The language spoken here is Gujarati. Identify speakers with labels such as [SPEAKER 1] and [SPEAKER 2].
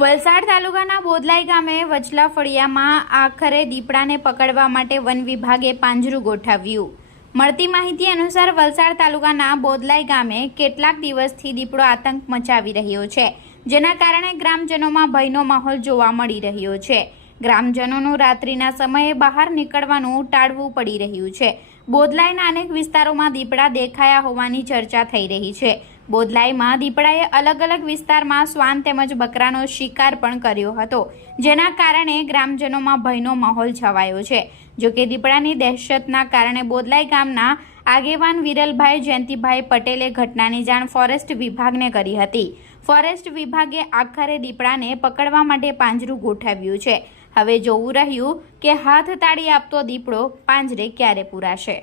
[SPEAKER 1] વલસાડ તાલુકાના બોદલાઈ ગામે વચલા ફળિયામાં આખરે દીપડાને પકડવા માટે વન વિભાગે પાંજરું ગોઠવ્યું. મળતી માહિતી અનુસાર વલસાડ તાલુકાના બોદલાઈ ગામે કેટલાક દિવસથી દીપડો આતંક મચાવી રહ્યો છે, જેના કારણે ગ્રામજનોમાં ભયનો માહોલ જોવા મળી રહ્યો છે. ગ્રામજનોનું રાત્રિના સમયે બહાર નીકળવાનું ટાળવું પડી રહ્યું છે. બોદલાઈના અનેક વિસ્તારોમાં દીપડા દેખાયા હોવાની ચર્ચા થઈ રહી છે. બોદલાઈમાં દીપડાએ અલગ અલગ વિસ્તારમાં શ્વાન તેમજ બકરાનો શિકાર પણ કર્યો હતો, જેના કારણે ગ્રામજનોમાં ભયનો માહોલ છવાયો છે. જોકે દીપડાની દહેશતના કારણે બોદલાઈ ગામના આગેવાન વિરલભાઈ જયંતિભાઈ પટેલે ઘટનાની જાણ ફોરેસ્ટ વિભાગને કરી હતી. ફોરેસ્ટ વિભાગે આખરે દીપડાને પકડવા માટે પાંજરું ગોઠવ્યું છે. હવે જોવું રહ્યું કે હાથ તાળી આપતો દીપડો પાંજરે ક્યારે પૂરાશે.